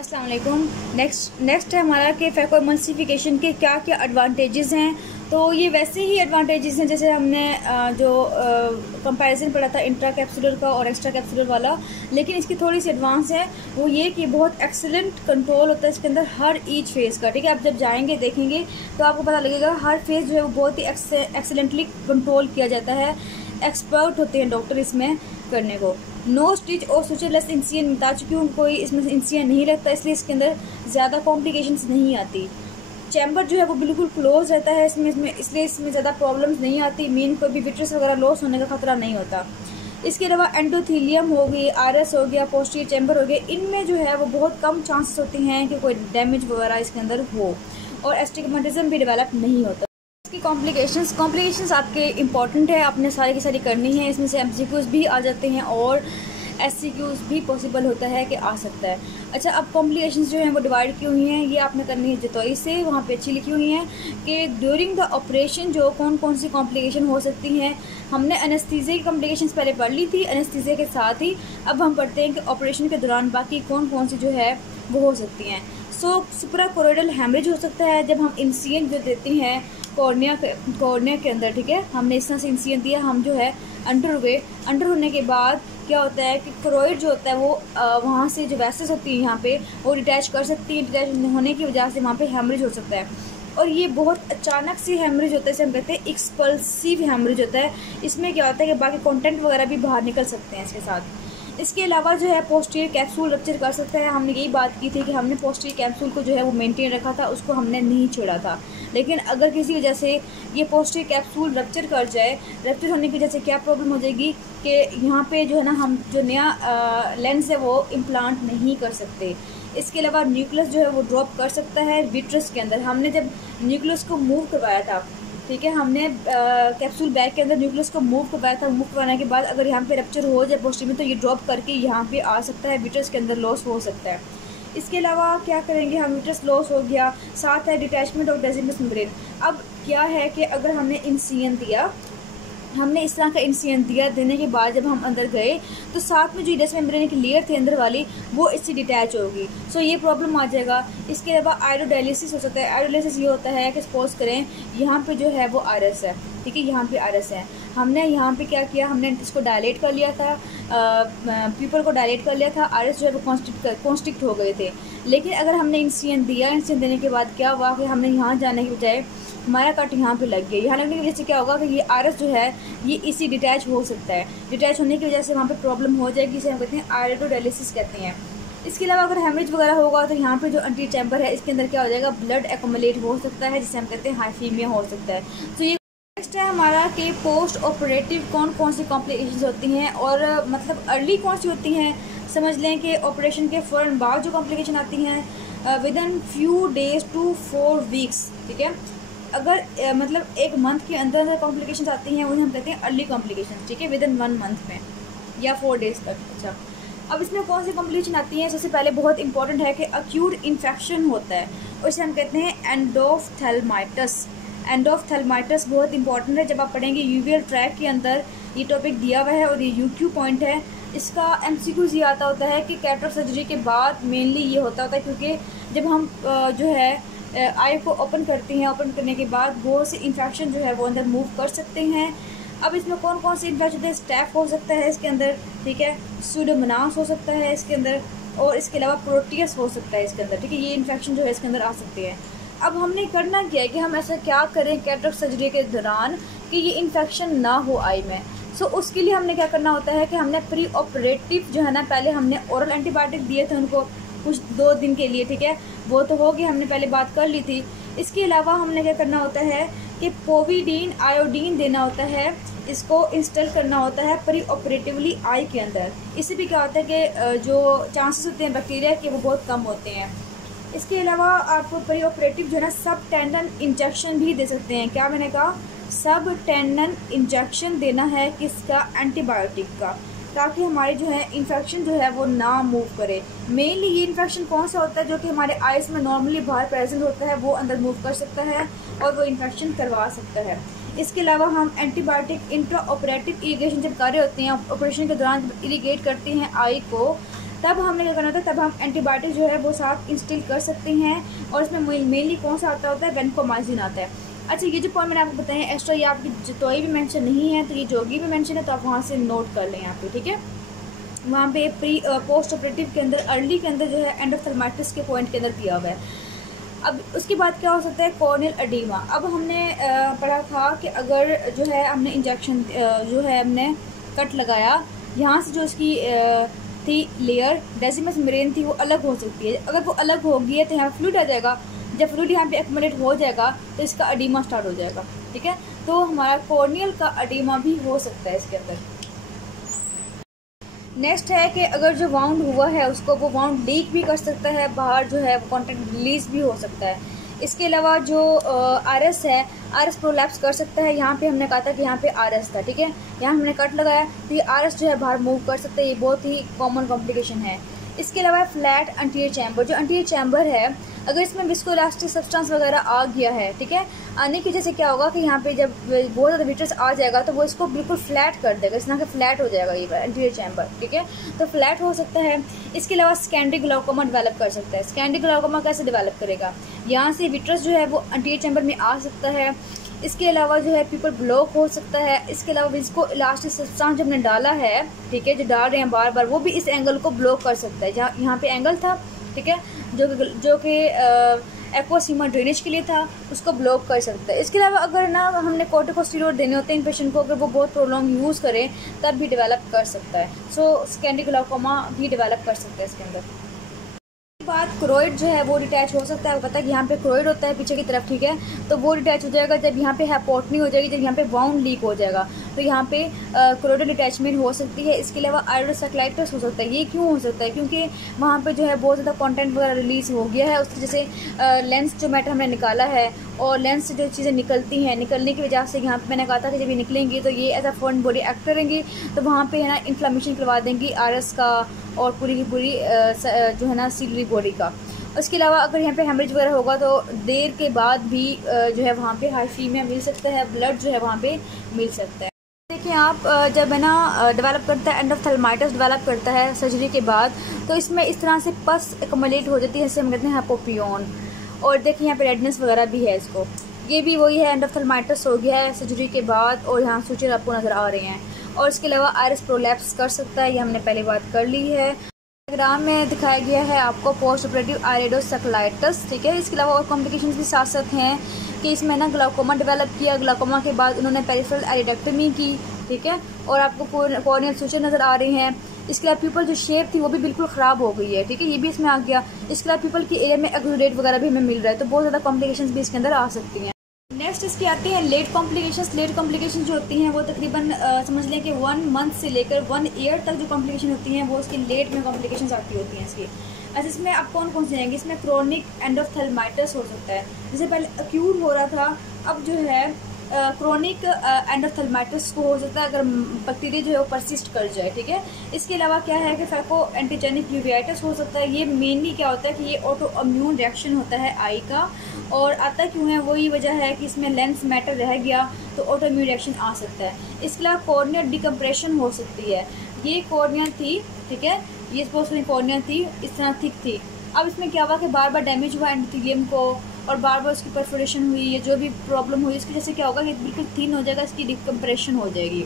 अस्सलाम वालेकुम। नेक्स्ट है हमारा कि फैकोएमल्सिफिकेशन के क्या क्या एडवांटेजेस हैं। तो ये वैसे ही एडवांटेजेस हैं जैसे हमने जो कंपैरिजन पढ़ा था इंट्रा कैप्सुलर का और एक्स्ट्रा कैप्सुलर वाला, लेकिन इसकी थोड़ी सी एडवांस है। वो ये कि बहुत एक्सेलेंट कंट्रोल होता है इसके अंदर हर ईच फेज़ का। ठीक है, आप जब जाएंगे देखेंगे तो आपको पता लगेगा हर फेज़ जो है वो बहुत ही एक्सेलेंटली कंट्रोल किया जाता है। एक्सपर्ट होते हैं डॉक्टर इसमें करने को। नो स्टिच और सुचरलेस इंसियन बता चुकी हूँ, कोई इसमें इंसियन नहीं लगता, इसलिए इसके अंदर ज़्यादा कॉम्प्लिकेशंस नहीं आती। चैम्बर जो है वो बिल्कुल क्लोज रहता है इसमें इसलिए इसमें ज़्यादा प्रॉब्लम्स नहीं आती। मीन कोई भी विट्रस वगैरह लॉस होने का खतरा नहीं होता। इसके अलावा एंडोथीलियम हो गई, आरएस हो गया, पोस्टीरियर चैम्बर हो गया, इनमें जो है वो बहुत कम चांसेस होते हैं कि कोई डैमेज वगैरह इसके अंदर हो, और एस्टिग्मेटिज्म भी डेवलप नहीं होता। इसकी कॉम्प्लिकेशंस आपके इंपॉर्टेंट है, आपने सारी की सारी करनी है। इसमें से एमसीक्यूज भी आ जाते हैं और एससीक्यूज भी पॉसिबल होता है कि आ सकता है। अच्छा, अब कॉम्प्लिकेशंस जो हैं वो डिवाइड की हुई हैं, ये आपने करनी है जतोई से। वहाँ पे अच्छी लिखी हुई हैं कि ड्यूरिंग द ऑपरेशन जो कौन कौन सी कॉम्प्लिकेशन हो सकती हैं। हमने एनेस्थीसिया की कॉम्प्लिकेशंस पहले पढ़ ली थी एनेस्थीसिया के साथ ही। अब हम पढ़ते हैं कि ऑपरेशन के दौरान बाकी कौन कौन सी जो है वो हो सकती हैं। सुप्राकोरोइडल हैमरेज हो सकता है जब हम इंसियन जो देती हैं कॉर्निया के अंदर। ठीक है, हमने इस तरह से इंसियन दिया, हम जो है अंडर होने के बाद क्या होता है कि क्रोइड जो होता है वो वहाँ से जो वैसेस होती है यहाँ पे वो डिटैच कर सकती है। डिटैच होने की वजह से वहाँ पे हैमरेज हो सकता है, और ये बहुत अचानक से हैमरेज होता है, इसे हम कहते हैं एक्सपल्सिव हैमरेज होता है। इसमें क्या होता है कि बाकी कंटेंट वगैरह भी बाहर निकल सकते हैं इसके साथ। इसके अलावा जो है पोस्टीरियर कैप्सूल रप्चर कर सकता है। हमने यही बात की थी कि हमने पोस्टीरियर कैप्सूल को जो है वो मेंटेन रखा था, उसको हमने नहीं छेड़ा था। लेकिन अगर किसी वजह से ये पोस्टीरियर कैप्सूल रप्चर कर जाए, रप्चर होने की वजह से क्या प्रॉब्लम हो जाएगी कि यहाँ पे जो है ना हम जो नया लेंस है वो इम्प्लांट नहीं कर सकते। इसके अलावा न्यूक्लियस जो है वो ड्रॉप कर सकता है विट्रस के अंदर। हमने जब न्यूक्लियस को मूव करवाया था, ठीक है, हमने कैप्सूल बैग के अंदर न्यूक्लियस को मूव करवाया था। मूव करवाने के बाद अगर यहाँ पे रप्चर हो जाए पोस्टीरियर में तो ये ड्रॉप करके यहाँ पे आ सकता है, विट्रस के अंदर लॉस हो सकता है। इसके अलावा क्या करेंगे हम, विट्रस लॉस हो गया, साथ है डिटैचमेंट ऑफ डेसिमस मेम्ब्रेन। अब क्या है कि अगर हमने इंसियन दिया, हमने इस तरह का इंसियन दिया, देने के बाद जब हम अंदर गए तो साथ में जो डेसिमस मेम्ब्रेन की लेयर थी अंदर वाली वो इससे डिटैच होगी, सो ये प्रॉब्लम आ जाएगा। इसके अलावा आयरोडायलिसिस हो सकता है। आयरोडायलिसिस ये होता है कि सपोज करें यहाँ पे जो है वो आरएस है, ठीक है, यहाँ पे आरएस है, हमने यहाँ पे क्या किया, हमने इसको डायलेट कर लिया था, पीपल को डायलेट कर लिया था, आरएस जो है वो कॉन्स्ट्रिक्ट हो गए थे। लेकिन अगर हमने इंसियन दिया, इंसियन देने के बाद क्या हुआ कि हमने यहाँ जाने की बजाय हमारा कट यहाँ पे लग गया। यहाँ लगने की वजह से क्या होगा कि ये आरएस जो है ये इसी डिटैच हो सकता है। डिटैच होने की वजह से वहाँ पे प्रॉब्लम हो जाएगी, इसे हम कहते हैं आयरोडायलिसिस कहते हैं। इसके अलावा अगर हेमरेज वगैरह होगा तो यहाँ पे जो एंटी चैम्बर है इसके अंदर क्या हो जाएगा, ब्लड एक्युमुलेट हो सकता है, जिसे हम कहते हैं हाइफीमिया हो सकता है। तो ये नेक्स्ट है हमारा कि पोस्ट ऑपरेटिव कौन कौन सी कॉम्प्लिकेशंस होती हैं, और मतलब अर्ली कौन सी होती हैं। समझ लें कि ऑपरेशन के फ़ौरन बाद जो कॉम्प्लिकेशन आती हैं within few days to 4 weeks. ठीक है, अगर मतलब एक मंथ के अंदर कॉम्प्लिकेशंस आती हैं उन्हें हम कहते हैं अर्ली कॉम्प्लिकेशंस। ठीक है, विद इन 1 मंथ में या 4 डेज तक। अच्छा, अब इसमें कौन सी कॉम्प्लिकेशन आती हैं, सबसे पहले बहुत इंपॉर्टेंट है कि अक्यूट इन्फेक्शन होता है, और इसे हम कहते हैं एंडोफ्थेल्माइटिस। एंडोफ्थेल्माइटिस बहुत इंपॉर्टेंट है, जब आप पढ़ेंगे यूवीएल ट्रैक के अंदर ये टॉपिक दिया हुआ है और ये यूक्यू पॉइंट है। इसका एमसीक्यूज ये आता होता है कि कैटरेक्ट सर्जरी के बाद मेनली ये होता है, क्योंकि जब हम जो है आई को ओपन करते हैं, ओपन करने के बाद बहुत से इन्फेक्शन जो है वो अंदर मूव कर सकते हैं। अब इसमें कौन कौन से इन्फेक्शन होते हैं, स्टैफ हो सकता है इसके अंदर, ठीक है, सूडोमोनास हो सकता है इसके अंदर, और इसके अलावा प्रोटियस हो सकता है इसके अंदर। ठीक है, ये इन्फेक्शन जो है इसके अंदर आ सकते हैं। अब हमने करना क्या है कि हम ऐसा क्या करें कैटरेक्ट सर्जरी के दौरान कि ये इन्फेक्शन ना हो आई में। सो उसके लिए हमने क्या करना होता है कि हमने प्री ऑपरेटिव जो है ना, पहले हमने ओरल एंटीबायोटिक दिए थे उनको कुछ 2 दिन के लिए। ठीक है, वो तो हो गई, हमने पहले बात कर ली थी। इसके अलावा हमने क्या करना होता है कि पोविडीन आयोडीन देना होता है, इसको इंस्टॉल करना होता है प्री ऑपरेटिवली आई के अंदर। इससे भी क्या होता है कि जो चांसेस होते हैं बैक्टीरिया के वो बहुत कम होते हैं। इसके अलावा आप प्री ऑपरेटिव जो है ना सब टेंडन इंजेक्शन भी दे सकते हैं। क्या मैंने कहा, सब टेंडन इंजेक्शन देना है किसका, एंटीबायोटिक का, ताकि हमारे जो है इन्फेक्शन जो है वो ना मूव करे। मेनली ये इन्फेक्शन कौन सा होता है जो कि हमारे आइस में नॉर्मली बाहर प्रेजेंट होता है, वो अंदर मूव कर सकता है और वो इन्फेक्शन करवा सकता है। इसके अलावा हम एंटीबायोटिक इंट्रा ऑपरेटिव इरीगेशन जब कर रहे होते हैं, ऑपरेशन के दौरान जब इरीगेट करते हैं आई को, तब हमने क्या करना होता है, तब हम एंटीबायोटिक जो है वो साथ इंस्टिल कर सकते हैं। और इसमें मेनली कौन सा आता होता है, वेनकोमाइसिन आता है। अच्छा, ये जो पॉइंट मैंने आपको बताया एक्स्ट्रा, ये आपकी जोतोई भी मेंशन नहीं है, तो ये जोगी भी मेंशन है, तो आप वहाँ से नोट कर लें यहाँ पे, ठीक है। वहाँ पे प्री पोस्ट ऑपरेटिव के अंदर, अर्ली के अंदर जो है एंडोथर्माइटिस के पॉइंट के अंदर किया हुआ है। अब उसके बाद क्या हो सकता है, कॉर्नियल एडिमा। अब हमने पढ़ा था कि अगर जो है हमने इंजेक्शन जो है हमने कट लगाया, यहाँ से जो उसकी थी लेयर डेसिमस मेम्ब्रेन थी वो अलग हो सकती है। अगर वो अलग होगी है तो यहाँ फ्लूइड आ जाएगा, जब फ्लूइड यहाँ पे एक्युमुलेट हो जाएगा तो इसका एडिमा स्टार्ट हो जाएगा, ठीक है। तो हमारा कॉर्नियल का एडिमा भी हो सकता है इसके अंदर। नेक्स्ट है कि अगर जो वाउंड हुआ है उसको वो वाउंड लीक भी कर सकता है, बाहर जो है वो कंटेंट रिलीज भी हो सकता है। इसके अलावा जो आरएस है, आरएस प्रोलैप्स कर सकता है। यहाँ पे हमने कहा था कि यहाँ पे आरएस था, ठीक है, यहाँ हमने कट लगाया तो ये आरएस जो है बाहर मूव कर सकता है, ये बहुत ही कॉमन कॉम्प्लिकेशन है। इसके अलावा फ्लैट एंटीरियर चैम्बर, जो एंटीरियर चैम्बर है अगर इसमें विस्कोइलास्टिक सब्सटेंस वगैरह आ गया है, ठीक है, आने की वजह से क्या होगा कि यहाँ पे जब बहुत ज़्यादा विट्रस आ जाएगा तो वो इसको बिल्कुल फ्लैट कर देगा, इस तरह के फ्लैट हो जाएगा ये एंटीरियर चैम्बर, ठीक है, तो फ्लैट हो सकता है। इसके अलावा सेकेंडरी ग्लाउकोमा डेवलप कर सकता है। सेकेंडरी ग्लाउकोमा कैसे डेवलप करेगा, यहाँ से विट्रस जो है वो एंटीरियर चैम्बर में आ सकता है। इसके अलावा जो है पीपल ब्लॉक हो सकता है। इसके अलावा इसको इलास्टिक सब्सटेंस जो हमने डाला है, ठीक है, जो डाल रहे हैं बार बार, वो भी इस एंगल को ब्लॉक कर सकता है। जहाँ यहाँ पे एंगल था, ठीक है, जो कि एक्वासीमा ड्रेनेज के लिए था, उसको ब्लॉक कर सकता है। इसके अलावा अगर ना हमने कॉर्टिकोस्टेरॉइड देने होते हैं इन पेशेंट को, अगर वो बहुत प्रोलॉन्ग यूज़ करें तब भी डेवलप कर सकता है। सो सेकेंडरी ग्लाउकोमा भी डेवलप कर सकता है इसके अंदर। बात क्रोइड जो है वो डिटैच हो सकता है। आपको पता है कि यहाँ पे क्रोइड होता है पीछे की तरफ, ठीक है, तो वो डिटैच हो जाएगा जब यहाँ पे हैपोटनी हो जाएगी, जब यहाँ पे वाउंड लीक हो जाएगा तो यहाँ पे क्रोइडल डिटैचमेंट हो सकती है। इसके अलावा आयोडोसाइक्लाइटिस हो सकता है। ये क्यों हो सकता है, क्योंकि वहाँ पे जो है बहुत ज़्यादा कंटेंट वगैरह रिलीज़ हो गया है उसकी, जैसे लेंस जो मैटर हमने निकाला है और लेंस से जो चीज़ें निकलती हैं, निकलने की वजह से यहाँ पे मैंने कहा था कि जब ये निकलेंगी तो ये as a foreign body act करेंगी, तो वहाँ पे है ना इन्फ्लामेशन करवा देंगी आरएस का और पूरी की पूरी जो है ना सीलरी बॉडी का। उसके अलावा अगर यहाँ पे हेमरेज वगैरह होगा तो देर के बाद भी जो है वहाँ पे हाइफीमिया मिल सकता है, ब्लड जो है वहाँ पे मिल सकता है। देखिए आप जब है ना डेवलप करता है एंडोथेल्माइटिस डेवलप करता है सर्जरी के बाद, तो इसमें इस तरह से पस एकमुलेट हो जाती है, जैसे हम कहते हैं हाइपोपियन। और देखिए यहाँ पे रेडनेस वगैरह भी है इसको, ये भी वही है, एंडोथेल्माइटिस हो गया है सर्जरी के बाद और यहाँ सूचर आपको नज़र आ रहे हैं। और इसके अलावा आइरिस प्रोलैप्स कर सकता है, ये हमने पहले बात कर ली है। डायग्राम में दिखाया गया है आपको पोस्ट ऑपरेटिव आयरेडोसेफलाइटिस, ठीक है। इसके अलावा और कॉम्प्लिकेशंस भी साथ साथ हैं कि इसमें ना ग्लाउकोमा डेवलप किया, ग्लाउकोमा के बाद उन्होंने पेरिफेरल एरिडेक्टमी की, ठीक है, और आपको कॉर्नियल सूचर नज़र आ रहे हैं। इसके अलावा पीपल जो शेप थी वो भी बिल्कुल ख़राब हो गई है, ठीक है, ये भी इसमें आ गया। इसके अलावा पीपल की एरिया में एक्सुडेट वगैरह भी हमें मिल रहा है, तो बहुत ज़्यादा कॉम्प्लिकेशंस भी इसके अंदर आ सकती हैं। नेक्स्ट इसकी आती हैं लेट कॉम्प्लिकेशंस। लेट कॉम्प्लिकेशन जो होती हैं वो तकरीबन समझ लें कि 1 मंथ से लेकर 1 ईयर तक जो कॉम्प्लिकेशन होती हैं वो उसकी लेट में कॉम्प्लिकेशंस आती होती हैं इसकी। अच्छा, इसमें आप कौन कौन से जाएंगे, इसमें क्रोनिक एंडोथेल्माइटिस हो सकता है, जैसे पहले एक्यूट हो रहा था, अब जो है क्रोनिक एंडोथेल्माइटिस को हो सकता है अगर बैक्टीरिया जो है वो परसिस्ट कर जाए, ठीक है। इसके अलावा क्या है कि फैको एंटीजेनिक यूवेटाइटिस हो सकता है। ये मेनली क्या होता है कि ये ऑटो इम्यून रिएक्शन होता है आई का, और आता क्यों है वही वजह है कि इसमें लेंस मैटर रह गया तो ऑटो इम्यून रिएक्शन आ सकता है। इसके अलावा कॉर्निया डिकम्प्रेशन हो सकती है। ये कॉर्निया थी, ठीक है, ये सपोज कॉर्निया थी, इस तरह थिक थी, अब इसमें क्या हुआ कि बार बार डैमेज हुआ एंडोथेलियम को और बार बार उसकी परफोरेशन हुई, ये जो भी प्रॉब्लम हुई उसकी वजह से क्या होगा कि बिल्कुल थिन हो जाएगा, इसकी डिकम्प्रेशन हो जाएगी।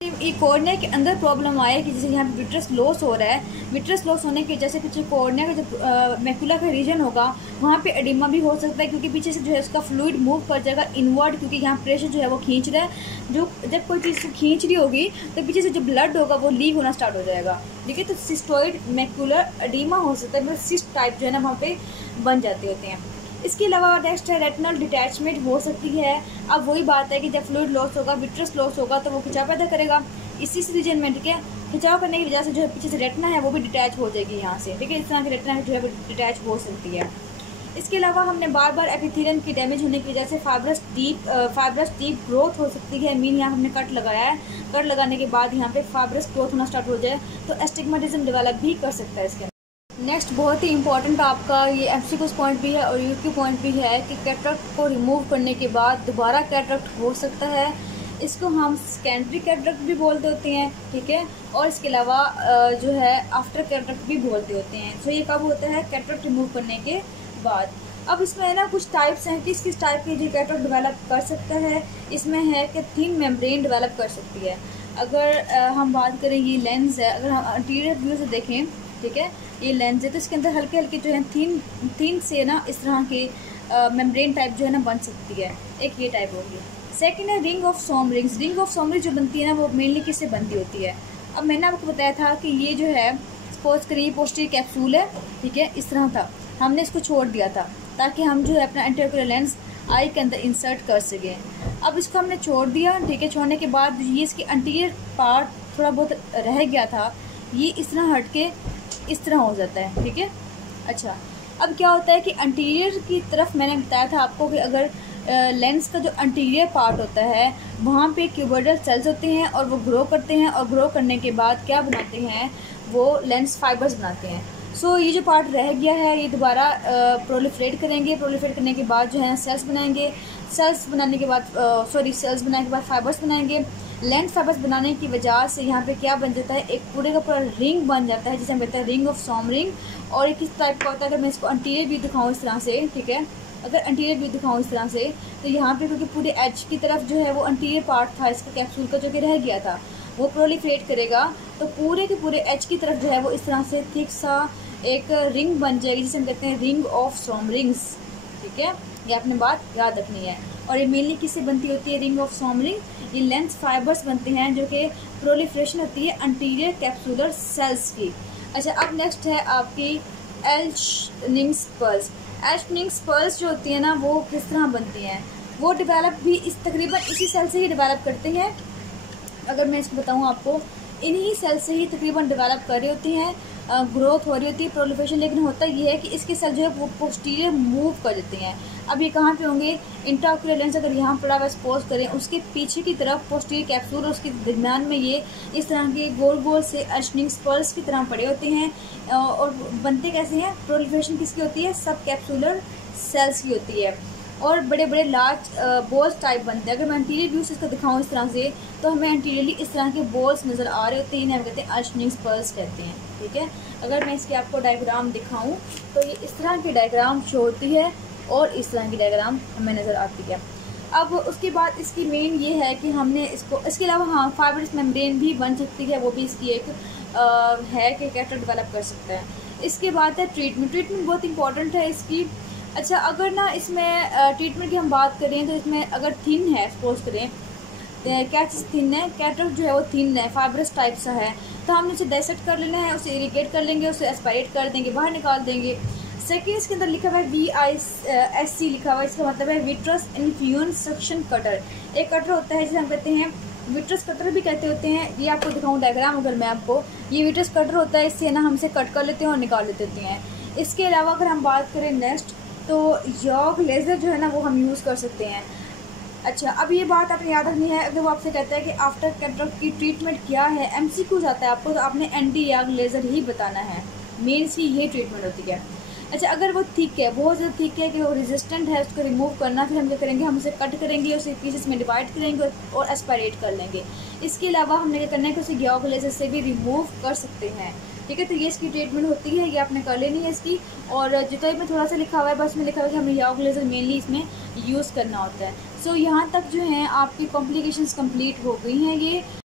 ये कॉर्निया के अंदर प्रॉब्लम आया कि जैसे यहाँ पे विट्रस लॉस हो रहा है, विट्रस लॉस होने की वजह से पीछे कॉर्निया का जो मैकुला का रीजन होगा वहाँ पे एडिमा भी हो सकता है, क्योंकि पीछे से जो है उसका फ्लूइड मूव कर जाएगा इनवर्ड, क्योंकि यहाँ प्रेशर जो है वो खींच रहा है। जो जब कोई चीज़ खींच रही होगी तो पीछे से जो ब्लड होगा वो लीक होना स्टार्ट हो जाएगा, ठीक है, तो सिस्टोइड मैकुलर एडिमा हो सकता है, मतलब सिस्ट टाइप जो है ना वहाँ पे बन जाते होते हैं। इसके अलावा नेक्स्ट है रेटिनल डिटैचमेंट हो सकती है। अब वही बात है कि जब फ्लूइड लॉस होगा, विट्रस लॉस होगा तो वो खिंचाव पैदा करेगा इसी रीजन में, ठीक है, खिंचाव करने की वजह से जो है पीछे से रेटिना है वो भी डिटैच हो जाएगी यहाँ से, ठीक है, इस तरह की रेटिना जो है वो डिटैच हो सकती है। इसके अलावा हमने बार बार एपिथेलियम की डैमेज होने की वजह से फाइब्रस डीप ग्रोथ हो सकती है। मीन यहाँ हमने कट लगाया है, कट लगाने के बाद यहाँ पे फाइब्रस ग्रोथ होना स्टार्ट हो जाए तो एस्टिग्मेटिज्म डेवलप भी कर सकता है इसके। नेक्स्ट बहुत ही इंपॉर्टेंट आपका ये एमसीक्यू पॉइंट भी है और यूक्यू पॉइंट भी है कि कैटरेक्ट को रिमूव करने के बाद दोबारा कैटरेक्ट हो सकता है। इसको हम सेकेंडरी कैटरेक्ट भी बोलते होते हैं, ठीक है। और इसके अलावा जो है आफ्टर कैटरेक्ट भी बोलते होते हैं। तो ये कब होता है? कैटरेक्ट रिमूव करने के बाद। अब इसमें है ना कुछ टाइप्स हैं, किस किस टाइप के जो कैटरेक्ट डेवलप कर सकता है। इसमें है कि थिन मेम्ब्रेन डेवलप कर सकती है। अगर हम बात करें, ये लेंस है, अगर हम अंटीरियर व्यू से देखें, ठीक है, ये लेंस है, तो इसके अंदर हल्के हल्के जो है थिन से ना इस तरह के मेम्ब्रेन टाइप जो है ना बन सकती है। एक ये टाइप होगी। सेकंड है रिंग ऑफ सोमरिंग्स। रिंग ऑफ सोमरिंग जो बनती है ना, वो मेनली किससे बनती होती है? अब मैंने आपको बताया था कि ये जो है सपोज करिए पोस्टीरियर कैप्सूल है, ठीक है, इस तरह था, हमने इसको छोड़ दिया था ताकि हम जो है अपना इंट्राओक्यूलर लेंस आई के अंदर इंसर्ट कर सकें। अब इसको हमने छोड़ दिया, ठीक है। छोड़ने के बाद ये इसकी अंटीरियर पार्ट थोड़ा बहुत रह गया था, ये इस तरह हट के इस तरह हो जाता है, ठीक है। अच्छा, अब क्या होता है कि अंटीरियर की तरफ मैंने बताया था आपको कि अगर लेंस का जो अंटीरियर पार्ट होता है वहाँ पे क्यूबोइडल सेल्स होते हैं और वो ग्रो करते हैं, और ग्रो करने के बाद क्या बनाते हैं? वो लेंस फाइबर्स बनाते हैं। सो ये जो पार्ट रह गया है ये दोबारा प्रोलिफरेट करेंगे। प्रोलिफरेट करने के बाद जो है सेल्स बनाएंगे। सेल्स बनाने के बाद सेल्स बनाने के बाद फाइबर्स बनाएंगे। लेंस फाइबर्स बनाने की वजह से यहाँ पे क्या बन जाता है? एक पूरे का पूरा रिंग बन जाता है, जिसे हम कहते हैं रिंग ऑफ सोमरिंग। और एक किस टाइप का होता है? अगर मैं इसको अंटीरियर व्यू दिखाऊँ इस तरह से, ठीक है, अगर अंटीरियर व्यू दिखाऊँ इस तरह से, तो यहाँ पे क्योंकि पूरे एज की तरफ जो है वो अंटीरियर पार्ट था इसका कैप्सूल का, जो कि रह गया था, वो प्रोलिफरेट करेगा तो पूरे के पूरे एज की तरफ जो है वो इस तरह से थिक सा एक रिंग बन जाएगी, जिसे हम कहते हैं रिंग ऑफ सोमरिंग्स, ठीक है। ये आपने बात याद रखनी है। और ये मेनली किससे बनती होती है? Ring of Soemmerring. ये लेंस फाइबर्स बनते हैं जो कि प्रोलिफरेशन होती है अंटीरियर कैप्सूलर सेल्स की। अच्छा, अब नेक्स्ट है आपकी एल्शनिंग्स पल्स। एल्शनिंग्स पल्स जो होती है ना, वो किस तरह बनती हैं? वो डेवलप भी तकरीबन इसी सेल से ही डेवलप करते हैं। अगर मैं इसको बताऊँ आपको, इन्हीं सेल से ही तकरीबन डेवलप कर रही होती हैं, ग्रोथ हो रही होती है, प्रोलिफरेशन। लेकिन होता ये है कि इसके सेल जो है वो पोस्टीरियर मूव कर देते हैं। अब ये कहाँ पे होंगे? इंट्राओक्यूलर लेंस अगर यहाँ पड़ा हुआ एक्सपोज करें, उसके पीछे की तरफ पोस्टीरियर कैप्सूल, उसके दरमियान में ये इस तरह के गोल गोल से एल्शनिंग्स पल्स की तरह पड़े होते हैं। और बनते कैसे हैं? प्रोलिफरेशन किसकी होती है? सब कैप्सूलर सेल्स की होती है। और बड़े बड़े लार्ज बॉल्स टाइप बनते हैं। अगर मैं एंटीरियर व्यू से इसको दिखाऊँ इस तरह से, तो हमें एंटीरियरली इस तरह के बॉल्स नज़र आ रहे होते हैं, इन्हें हम कहते हैं एल्शनिंग्स पल्स कहते हैं, ठीक है। अगर मैं इसके आपको डायग्राम दिखाऊं तो ये इस तरह की डायग्राम शो होती है और इस तरह की डायग्राम हमें नज़र आती है। अब उसके बाद इसकी मेन ये है कि हमने इसको, इसके अलावा हाँ फाइब्रस मेम्ब्रेन भी बन सकती है, वो भी इसकी एक है कि कैटरेक्ट डेवलप कर सकता है। इसके बाद है ट्रीटमेंट। ट्रीटमेंट बहुत इंपॉर्टेंट है इसकी। अच्छा, अगर ना इसमें ट्रीटमेंट की हम बात करें तो इसमें अगर थिन है, सपोज करें क्या चीज़ थिन है, कैटरेक्ट जो है वो थिन है, फाइब्रस टाइप सा है, तो हमने इसे डाइसेक्ट कर लेना है, उसे इरिगेट कर लेंगे, उसे एस्पायरेट कर देंगे, बाहर निकाल देंगे। सेकेंड, इसके अंदर लिखा हुआ है VISC लिखा हुआ है, इसका मतलब है विट्रस इन्फ्यूजन सक्शन कटर। एक कटर होता है जिसे हम कहते हैं विट्रस कटर भी कहते होते हैं। ये आपको दिखाऊँ डायग्राम, अगर मैं आपको, ये विट्रस कटर होता है, इससे ना हम इसे कट कर लेते हैं और निकाल लेते हैं। इसके अलावा अगर हम बात करें नेक्स्ट, तो यॉग लेज़र जो है ना वो हम यूज़ कर सकते हैं। अच्छा, अब ये बात आपने याद रखनी है, अगर वो आपसे कहता है कि आफ्टर कैटरेक्ट की ट्रीटमेंट क्या है, MCQ जाता है आपको, तो आपने एंटी यॉग लेज़र ही बताना है। मेन सी ये ट्रीटमेंट होती है। अच्छा, अगर वो थिक है, बहुत ज़्यादा थिक है कि वो रेजिस्टेंट है, उसको रिमूव करना, फिर हम क्या करेंगे? हम उसे कट करेंगे, उसे पीसेस में डिवाइड करेंगे और एस्पायरेट कर लेंगे। इसके अलावा हमने क्या करना है कि उसे यॉग लेज़र से भी रिमूव कर सकते हैं, ठीक है। तो ये इसकी ट्रीटमेंट होती है, ये आपने कर लेनी है इसकी। और जितना में थोड़ा सा लिखा हुआ है, बस में लिखा हुआ है कि हमें यॉग लेज़र मेनली इसमें यूज़ करना होता है। सो यहाँ तक जो है आपकी कॉम्प्लिकेशंस कंप्लीट हो गई हैं। ये